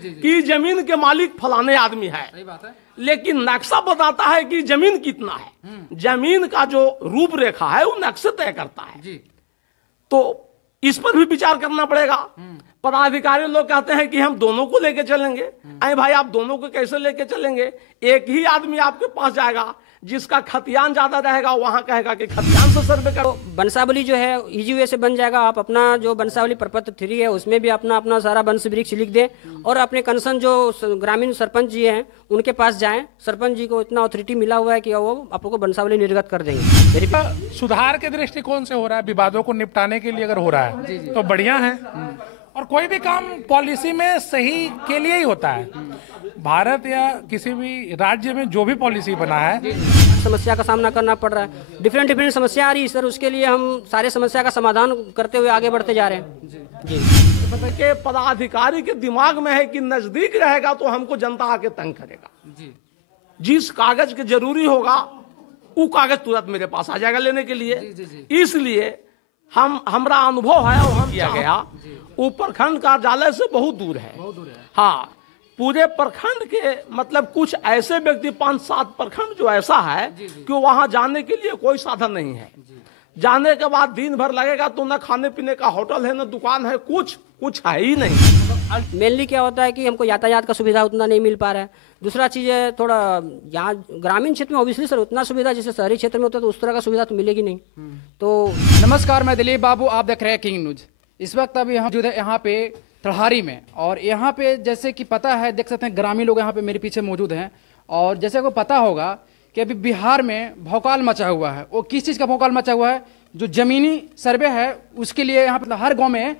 कि जमीन के मालिक फलाने आदमी है, सही बात है। लेकिन नक्शा बताता है कि जमीन कितना है। जमीन का जो रूपरेखा है वो नक्शे तय करता है जी। तो इस पर भी विचार करना पड़ेगा। पदाधिकारी लोग कहते हैं कि हम दोनों को लेके चलेंगे। अरे भाई, आप दोनों को कैसे लेके चलेंगे? एक ही आदमी आपके पास जाएगा, जिसका खतियान ज्यादा रहेगा वहां कहेगा कि खतियान से सर्वे करो। वंशावली जो है इजी वे से बन जाएगा। आप अपना जो वंशावली प्रपत्र 3 है उसमें भी अपना अपना सारा वंश वृक्ष लिख दें और अपने कंसर्न जो ग्रामीण सरपंच जी हैं उनके पास जाएं। सरपंच जी को इतना अथॉरिटी मिला हुआ है कि वो आपको वंशावली निर्गत कर देंगे। सुधार के दृष्टिकोण से हो रहा है, विवादों को निपटाने के लिए अगर हो रहा है तो बढ़िया है। और कोई भी काम पॉलिसी में सही के लिए ही होता है। भारत या किसी भी राज्य में जो भी पॉलिसी बना है, समस्या का सामना करना पड़ रहा है, डिफरेंट समस्या आ रही है सर। उसके लिए हम सारे समस्या का समाधान करते हुए आगे बढ़ते जा रहे हैं जी। के पदाधिकारी के दिमाग में है कि नजदीक रहेगा तो हमको जनता आके तंग करेगा जी। जिस कागज के जरूरी होगा वो कागज तुरंत मेरे पास आ जाएगा लेने के लिए। इसलिए हमारा अनुभव है और हम किया गया वो प्रखंड कार्यालय से बहुत दूर है। हाँ, पूरे प्रखंड के मतलब कुछ ऐसे व्यक्ति 5-7 प्रखंड जो ऐसा है कि वहां जाने के लिए कोई साधन नहीं है। जाने के बाद दिन भर लगेगा तो न खाने पीने का होटल है, न दुकान है, कुछ है ही नहीं। मेनली क्या होता है कि हमको यातायात का सुविधा उतना नहीं मिल पा रहा है। दूसरा चीज़ है थोड़ा यहाँ ग्रामीण क्षेत्र में ऑब्वियसली सर उतना सुविधा जैसे शहरी क्षेत्र में होता है तो उस तरह का सुविधा तो मिलेगी नहीं। तो नमस्कार, मैं दिलीप बाबू, आप देख रहे हैं किंग न्यूज। इस वक्त अभी हम जो है यहाँ पे तलहारी में, और यहाँ पे जैसे कि पता है, देख सकते हैं ग्रामीण लोग यहाँ पे मेरे पीछे मौजूद हैं। और जैसे को पता होगा कि अभी बिहार में भौकाल मचा हुआ है। वो किस चीज़ का भौकाल मचा हुआ है? जो जमीनी सर्वे है उसके लिए यहाँ पर हर गाँव में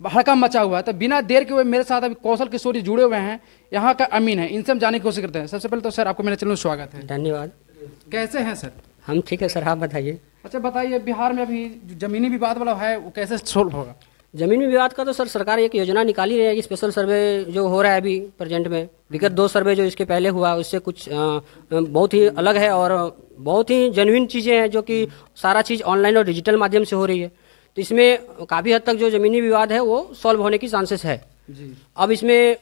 हड़कंप मचा हुआ है। तो बिना देर के हुए मेरे साथ अभी कौशल किशोर जी जुड़े हुए हैं, यहाँ का अमीन है। इनसे हम जानने की कोशिश करते हैं। सबसे पहले तो सर आपको मेरे चैनल में स्वागत है। धन्यवाद। कैसे हैं सर? हम ठीक है सर, आप बताइए। अच्छा बताइए, बिहार में अभी जो जमीनी विवाद वाला है वो कैसे सोल्व होगा? जमीनी विवाद का तो सर सरकार एक योजना निकाली रहेगी। स्पेशल सर्वे जो हो रहा है अभी प्रेजेंट में, विगत 2 सर्वे जो इसके पहले हुआ उससे कुछ बहुत ही अलग है और बहुत ही जेन्युइन चीज़ें हैं जो कि सारा चीज़ ऑनलाइन और डिजिटल माध्यम से हो रही है। तो इसमें काफ़ी हद तक जो ज़मीनी विवाद है वो सॉल्व होने की चांसेस है जी। अब इसमें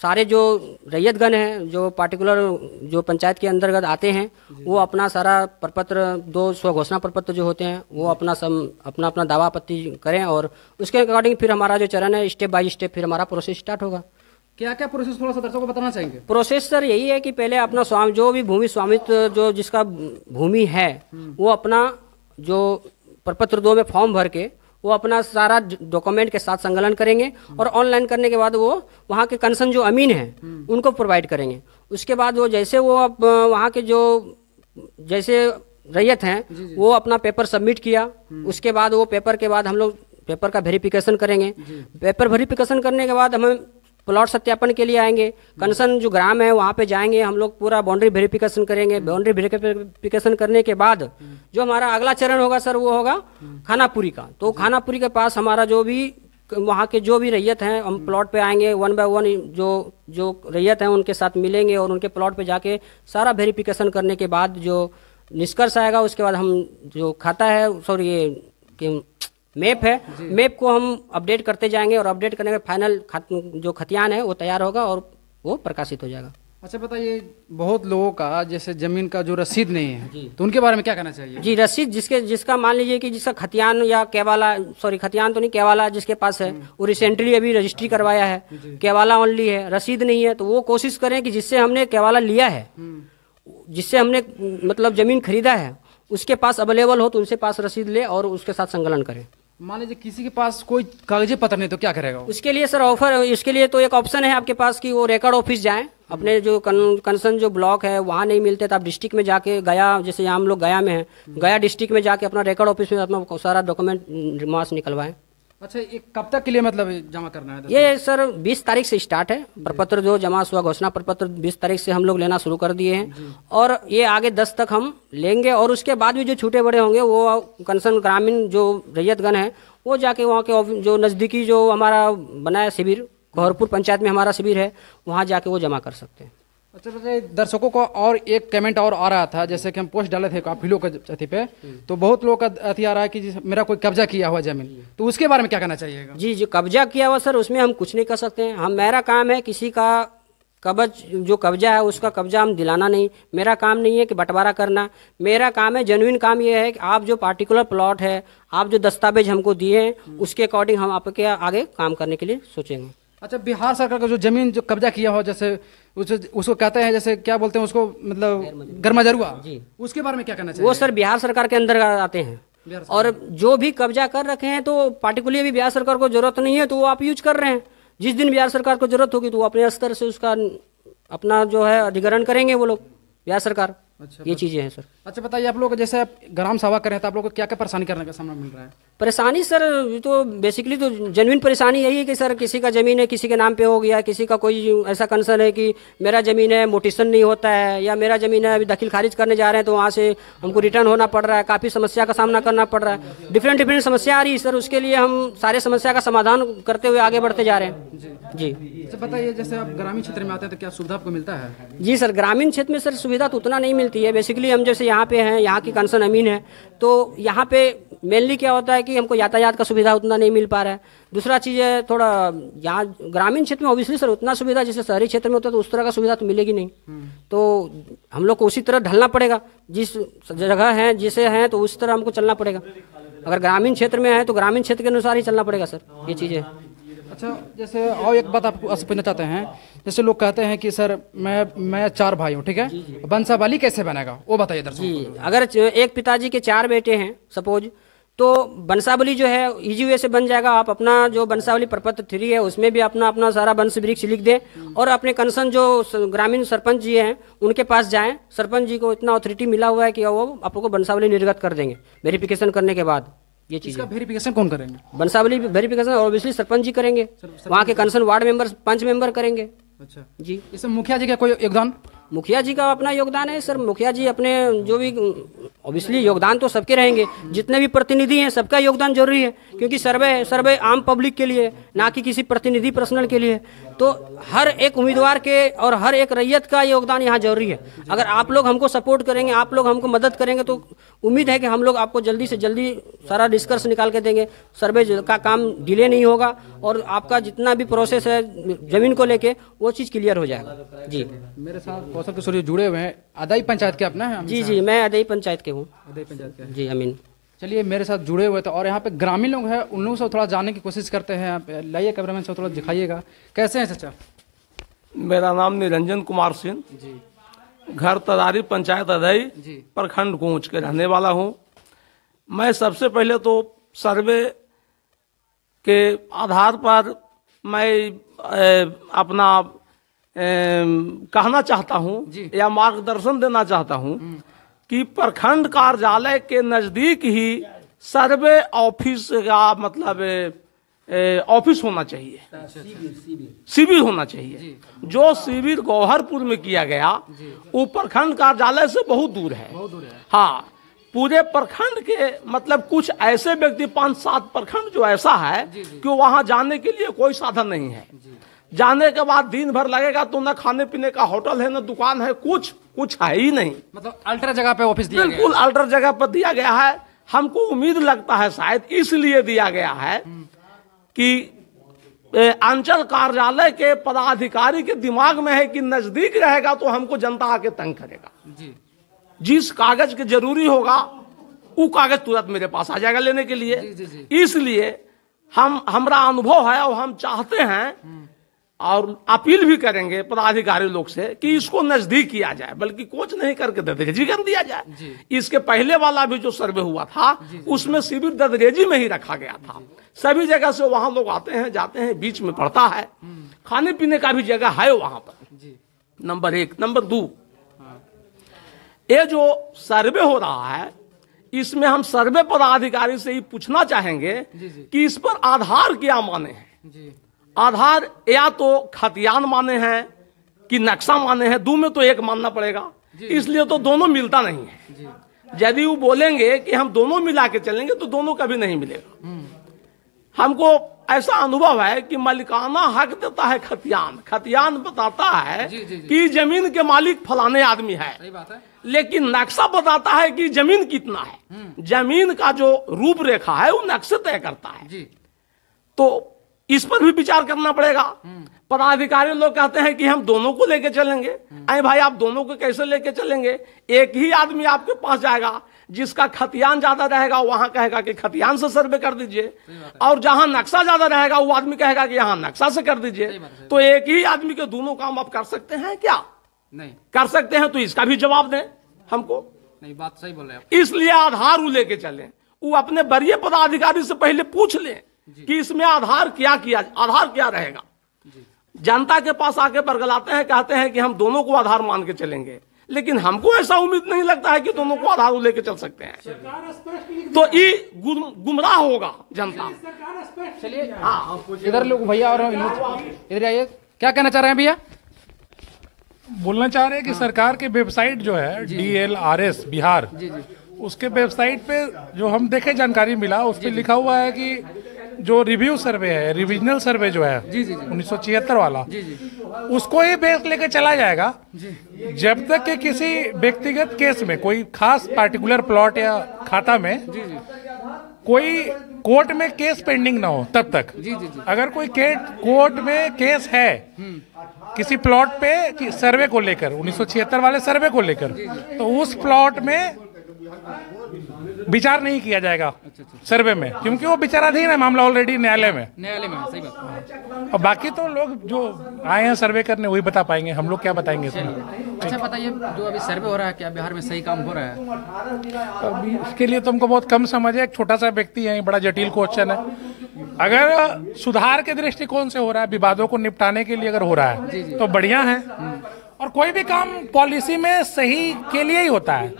सारे जो रैयतगण हैं जो पार्टिकुलर जो पंचायत के अंतर्गत आते हैं वो अपना सारा प्रपत्र 2 स्वघोषणा प्रपत्र जो होते हैं वो अपना दावा आपत्ति करें और उसके अकॉर्डिंग फिर हमारा जो चरण है स्टेप बाय स्टेप फिर हमारा प्रोसेस स्टार्ट होगा। क्या क्या प्रोसेस थोड़ा सा दर्शकों को बताना चाहेंगे? प्रोसेस सर यही है कि पहले अपना जो भी भूमि स्वामित्व जो जिसका भूमि है वो अपना जो प्रपत्र 2 में फॉर्म भर के वो अपना सारा डॉक्यूमेंट के साथ संकलन करेंगे और ऑनलाइन करने के बाद वो वहाँ के कंसर्न जो अमीन हैं उनको प्रोवाइड करेंगे। उसके बाद वो जैसे वो वहाँ के जो जैसे रैयत हैं वो अपना पेपर सबमिट किया, उसके बाद वो पेपर के बाद हम लोग पेपर का वेरिफिकेशन करेंगे। पेपर वेरिफिकेशन करने के बाद हमें प्लॉट सत्यापन के लिए आएंगे। कंसर्न जो ग्राम है वहाँ पे जाएंगे, हम लोग पूरा बाउंड्री वेरिफिकेशन करेंगे। बाउंड्री वेरिफिकेशन करने के बाद जो हमारा अगला चरण होगा सर वो होगा खानापुरी का। तो खानापुरी के पास हमारा जो भी वहाँ के जो भी रैयत हैं हम प्लॉट पे आएंगे, 1 बाय 1 जो रैयत हैं उनके साथ मिलेंगे और उनके प्लॉट पे जाके सारा वेरिफिकेशन करने के बाद जो निष्कर्ष आएगा उसके बाद हम जो खाता है सॉरी ये मैप है, मैप को हम अपडेट करते जाएंगे और अपडेट करने के फाइनल जो खतियान है वो तैयार होगा और वो प्रकाशित हो जाएगा। अच्छा बताइए, बहुत लोगों का जैसे जमीन का जो रसीद नहीं है तो उनके बारे में क्या कहना चाहिए? जी, रसीद जिसका मान लीजिए कि जिसका खतियान या केवाला खतियान तो नहीं केवाला जिसके पास है वो रिसेंटली अभी रजिस्ट्री करवाया है, केवाला ओनली है, रसीद नहीं है, तो वो कोशिश करें कि जिससे हमने केवाला लिया है, जिससे हमने मतलब जमीन खरीदा है उसके पास अवेलेबल हो तो उनसे पास रसीद ले और उसके साथ संकलन करें। मान लीजिए किसी के पास कोई कागजी पत्र नहीं तो क्या करेगा? उसके लिए सर इसके लिए तो एक ऑप्शन है आपके पास कि वो रिकॉर्ड ऑफिस जाएं। अपने जो कंसर्न जो ब्लॉक है वहाँ नहीं मिलते तो आप डिस्ट्रिक्ट में जाके गया, जैसे यहाँ हम लोग गया में हैं, गया डिस्ट्रिक्ट में जाके अपना रिकॉर्ड ऑफिस में अपना सारा डॉक्यूमेंट मास निकलवाएं। अच्छा, ये कब तक के लिए मतलब जमा करना है? ये सर 20 तारीख से स्टार्ट है। प्रपत्र जो जमा हुआ घोषणा प्रपत्र 20 तारीख से हम लोग लेना शुरू कर दिए हैं और ये आगे 10 तक हम लेंगे और उसके बाद भी जो छोटे बड़े होंगे वो कंसर्न ग्रामीण जो रैयतगण है वो जाके वहाँ के जो नज़दीकी जो हमारा बना है शिविर, कोहरपुर पंचायत में हमारा शिविर है, वहाँ जाके वो जमा कर सकते हैं। अच्छा बताइए, दर्शकों को और एक कमेंट और आ रहा था, जैसे कि हम पोस्ट डाले थे काफी लोग के अथी पे, तो बहुत लोग का अथी आ रहा है कि मेरा कोई कब्जा किया हुआ जमीन, तो उसके बारे में क्या कहना चाहिएगा? जी जो कब्जा किया हुआ सर, उसमें हम कुछ नहीं कर सकते हैं। मेरा काम है किसी का जो कब्जा है उसका कब्जा हम दिलाना नहीं। मेरा काम नहीं है कि बंटवारा करना। मेरा काम है, जेन्युइन काम ये है कि आप जो पार्टिकुलर प्लॉट है, आप जो दस्तावेज हमको दिए हैं, उसके अकॉर्डिंग हम आपके आगे काम करने के लिए सोचेंगे। अच्छा, बिहार सरकार का जो जमीन जो कब्जा किया हो, जैसे उसको कहते हैं, जैसे क्या बोलते हैं उसको, मतलब गरमाजरुआ, उसके बारे में क्या कहना चाहिए? वो सर बिहार सरकार के अंदर आते हैं, और जो भी कब्जा कर रखे हैं तो पार्टिकुलर भी बिहार सरकार को जरूरत नहीं है तो वो आप यूज कर रहे हैं। जिस दिन बिहार सरकार को जरूरत होगी तो वो अपने स्तर से उसका अपना जो है अधिग्रहण करेंगे वो लोग, बिहार सरकार। अच्छा, ये चीजें हैं सर। अच्छा बताइए, आप लोग जैसे आप ग्राम सभा कर रहे हैं तो आप लोग को क्या क्या परेशानी करने का सामना मिल रहा है? परेशानी सर ये तो बेसिकली तो जेन्युइन परेशानी यही है कि सर किसी का ज़मीन है, किसी के नाम पे हो गया, किसी का कोई ऐसा कंसर्न है कि मेरा ज़मीन है, मोटिशन नहीं होता है, या मेरा ज़मीन है अभी दखल खारिज करने जा रहे हैं तो वहाँ से हमको रिटर्न होना पड़ रहा है, काफ़ी समस्या का सामना करना पड़ रहा है। डिफरेंट समस्या आ रही है सर, उसके लिए हम सारे समस्या का समाधान करते हुए आगे बढ़ते जा रहे हैं। जी अच्छा बताइए, जैसे आप ग्रामीण क्षेत्र में आते हैं तो क्या सुविधा आपको मिलता है? जी सर, ग्रामीण क्षेत्र में सर सुविधा तो उतना नहीं मिलती है। बेसिकली हम जैसे यहाँ पे हैं, यहाँ की कंसर्न अमीन है, तो यहाँ पे मेनली क्या होता है कि हमको यातायात का सुविधा उतना नहीं मिल पा रहा है। दूसरा चीज़ है, थोड़ा यहाँ ग्रामीण क्षेत्र में ऑब्वियसली सर उतना सुविधा जैसे शहरी क्षेत्र में होता है तो उस तरह का सुविधा तो मिलेगी नहीं, तो हम लोग को उसी तरह ढलना पड़ेगा। जिस जगह है जिसे हैं तो उस तरह हमको चलना पड़ेगा। अगर ग्रामीण क्षेत्र में है तो ग्रामीण क्षेत्र के अनुसार ही चलना पड़ेगा सर, ये चीज़ें। अच्छा, जैसे और एक बात आपको पूछना चाहते हैं, जैसे लोग कहते हैं कि सर मैं 4 भाई हूँ, ठीक है, वंशावली कैसे बनेगा वो बताइए दर्शकों जी। अगर एक पिताजी के 4 बेटे हैं सपोज, तो वंशावली जो है इजी वे से बन जाएगा। आप अपना जो वंशावली प्रपत्र 3 है उसमें भी अपना सारा वंश वृक्ष लिख दें, और अपने कंसर्न जो ग्रामीण सरपंच जी हैं उनके पास जाएं। सरपंच जी को इतना अथॉरिटी मिला हुआ है कि वो आपको वंशावली निर्गत कर देंगे वेरिफिकेशन करने के बाद। ये चीज़ इसका वेरिफिकेशन कौन करेंगे? वंशावली वेरिफिकेशन ऑब्वियसली सरपंच जी करेंगे, वहाँ के कंसर्न वार्ड मेंबर 5 मेंबर करेंगे। अच्छा जी। इसमें मुखिया जी का कोई योगदान? मुखिया जी का अपना योगदान है सर। मुखिया जी अपने जो भी ऑब्वियसली योगदान तो सबके रहेंगे, जितने भी प्रतिनिधि हैं सबका योगदान जरूरी है, क्योंकि सर्वे आम पब्लिक के लिए, ना कि किसी प्रतिनिधि पर्सनल के लिए। तो हर एक उम्मीदवार के और हर एक रैयत का योगदान यहाँ जरूरी है। अगर आप लोग हमको सपोर्ट करेंगे, आप लोग हमको मदद करेंगे, तो उम्मीद है कि हम लोग आपको जल्दी से जल्दी सारा निष्कर्ष निकाल के देंगे। सर्वे का काम डिले नहीं होगा, और आपका जितना भी प्रोसेस है जमीन को लेके वो चीज़ क्लियर हो जाएगा। जी। मेरे साथ कौशल किशोर जी जुड़े हुए हैं, अदाई पंचायत के अपना है? जी, मैं अदाई पंचायत के हूँ। अदाई पंचायत के? जी अमीन। चलिए, मेरे साथ जुड़े हुए थे, और यहाँ पे ग्रामीण लोग हैं, उन लोगों से थोड़ा जानने की कोशिश करते हैं। यहाँ पे लाइए, कैमरामैन से थोड़ा दिखाइएगा, कैसे हैं चाचा? मेरा नाम निरंजन कुमार सिंह, घर तदारी पंचायत अदाई, प्रखंड कोंच के रहने वाला हूँ। मैं सबसे पहले तो सर्वे के आधार पर मैं अपना कहना चाहता हूँ या मार्गदर्शन देना चाहता हूँ कि प्रखंड कार्यालय के नज़दीक ही सर्वे ऑफिस का मतलब ऑफिस होना चाहिए, शिविर होना चाहिए। जो शिविर गौहरपुर में किया गया वो प्रखंड कार्यालय से बहुत दूर है। हाँ, पूरे प्रखंड के मतलब कुछ ऐसे व्यक्ति 5-7 प्रखंड जो ऐसा है कि वहां जाने के लिए कोई साधन नहीं है। जाने के बाद दिन भर लगेगा, तो न खाने पीने का होटल है, न दुकान है, कुछ है ही नहीं। मतलब अल्टर जगह पे ऑफिस दिया गया? बिल्कुल अल्टर जगह पर दिया गया है। हमको उम्मीद लगता है शायद इसलिए दिया गया है कि अंचल कार्यालय के पदाधिकारी के दिमाग में है कि नजदीक रहेगा तो हमको जनता आके तंग करेगा। जिस कागज के जरूरी होगा वो कागज तुरंत मेरे पास आ जाएगा लेने के लिए। इसलिए हमारा अनुभव है और हम चाहते हैं और अपील भी करेंगे पदाधिकारी लोग से कि इसको नजदीक किया जाए, बल्कि कोच नहीं करके ददरेजी कर दिया जाए। इसके पहले वाला भी जो सर्वे हुआ था उसमें शिविर ददरेजी में ही रखा गया था। सभी जगह से वहां लोग आते हैं जाते हैं, बीच में पड़ता है, खाने पीने का भी जगह है वहां पर। नंबर 1। नंबर 2, ये जो सर्वे हो रहा है इसमें हम सर्वे पदाधिकारी से ही पूछना चाहेंगे कि इस पर आधार क्या माने हैं। आधार या तो खतियान माने हैं कि नक्शा माने हैं, 2 में तो एक मानना पड़ेगा। इसलिए तो दोनों मिलता नहीं है। यदि वो बोलेंगे कि हम दोनों मिला के चलेंगे तो दोनों कभी नहीं मिलेगा। हमको ऐसा अनुभव है कि मालिकाना हक देता है खतियान, खतियान बताता है कि जमीन के मालिक फलाने आदमी है, सही बात है। लेकिन नक्शा बताता है कि जमीन कितना है। जमीन का जो रूपरेखा है वो नक्शे तय करता है जी। तो इस पर भी विचार करना पड़ेगा। पदाधिकारी लोग कहते हैं कि हम दोनों को लेके चलेंगे। अरे भाई, आप दोनों को कैसे लेके चलेंगे? एक ही आदमी आपके पास जाएगा, जिसका खतियान ज्यादा रहेगा वहां कहेगा कि खतियान से सर्वे कर दीजिए, और जहां नक्शा ज्यादा रहेगा वो आदमी कहेगा कि यहाँ नक्शा से कर दीजिए। तो एक ही आदमी के दोनों काम आप कर सकते हैं क्या? नहीं कर सकते हैं तो इसका भी जवाब दें हमको। नहीं, बात सही बोल रहे हैं आप। इसलिए आधार वो लेके चले, वो अपने वरीय पदाधिकारी से पहले पूछ लें कि इसमें आधार क्या रहेगा। जनता के पास आके बरगलाते हैं, कहते हैं कि हम दोनों को आधार मान के चलेंगे, लेकिन हमको ऐसा उम्मीद नहीं लगता है कि दोनों को आधार लेके चल सकते हैं। तो ये गुमराह होगा जनता। चलिए इधर लोग भैया और इधर आइए, क्या कहना चाह रहे हैं भैया? बोलना चाह रहे हैं कि सरकार के वेबसाइट जो है DLRS बिहार, उसके वेबसाइट पे जो हम देखे जानकारी मिला, उस पे लिखा हुआ है कि जो रिव्यू सर्वे है, रिविजनल सर्वे जो है 1976 वाला, उसको ही बेस लेके चला जाएगा जब तक कि किसी व्यक्तिगत केस में कोई खास पार्टिकुलर प्लॉट या खाता में कोई कोर्ट में केस पेंडिंग ना हो तब तक। अगर कोई कोर्ट में केस है किसी प्लॉट पे सर्वे को लेकर, 1976 वाले सर्वे को लेकर, तो उस प्लॉट में विचार नहीं किया जाएगा सर्वे में, क्योंकि वो विचाराधीन है मामला ऑलरेडी न्यायालय में। सही बात। और बाकी तो लोग जो आए हैं सर्वे करने वही बता पाएंगे, हम लोग क्या बताएंगे इसमें। अच्छा बताइए, जो अभी सर्वे हो रहा है क्या बिहार में सही काम हो रहा है? अभी इसके लिए तो हमको बहुत कम समझ है, एक छोटा सा व्यक्ति है, बड़ा जटिल क्वेश्चन है। अगर सुधार के दृष्टिकोण से हो रहा है, विवादों को निपटाने के लिए अगर हो रहा है तो बढ़िया है। और कोई भी काम पॉलिसी में सही के लिए ही होता है।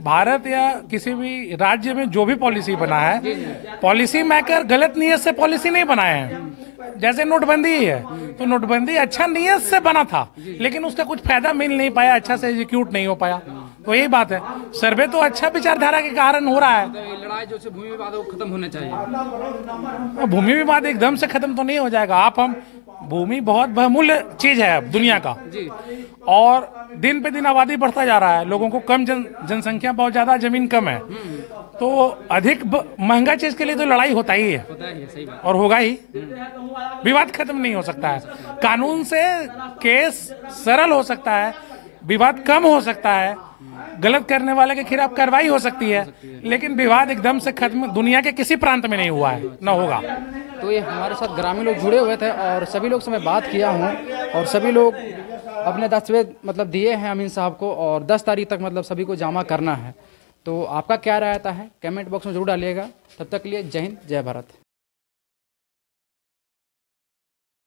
भारत या किसी भी राज्य में जो भी पॉलिसी बना है, पॉलिसी मेकर गलत नीयत से पॉलिसी नहीं बनाए हैं। जैसे नोटबंदी ही है, तो नोटबंदी अच्छा नीयत से बना था, लेकिन उसका कुछ फायदा मिल नहीं पाया, अच्छा से एग्जीक्यूट नहीं हो पाया। तो यही बात है, सर्वे तो अच्छा विचारधारा के कारण हो रहा है। तो ये लड़ाई जो से भूमि विवाद खत्म होना चाहिए। भूमि विवाद एकदम से खत्म तो नहीं हो जाएगा। हम भूमि बहुत बहुमूल्य चीज है अब दुनिया का, और दिन पे दिन आबादी बढ़ता जा रहा है, लोगों को कम जनसंख्या बहुत ज्यादा, जमीन कम है, तो अधिक महंगा चीज के लिए तो लड़ाई होता ही है, सही बात। और होगा ही। विवाद खत्म नहीं हो सकता है, कानून से केस सरल हो सकता है, विवाद कम हो सकता है, गलत करने वाले के खिलाफ कार्रवाई हो सकती है, लेकिन विवाद एकदम से खत्म दुनिया के किसी प्रांत में नहीं हुआ है, न होगा। तो ये हमारे साथ ग्रामीण लोग जुड़े हुए थे, और सभी लोग से मैं बात किया हूँ, और सभी लोग अपने दस्तावेज मतलब दिए हैं अमीन साहब को, और 10 तारीख तक मतलब सभी को जमा करना है। तो आपका क्या राय आता है कमेंट बॉक्स में जरूर डालिएगा। तब तक के लिए जय हिंद, जय भारत।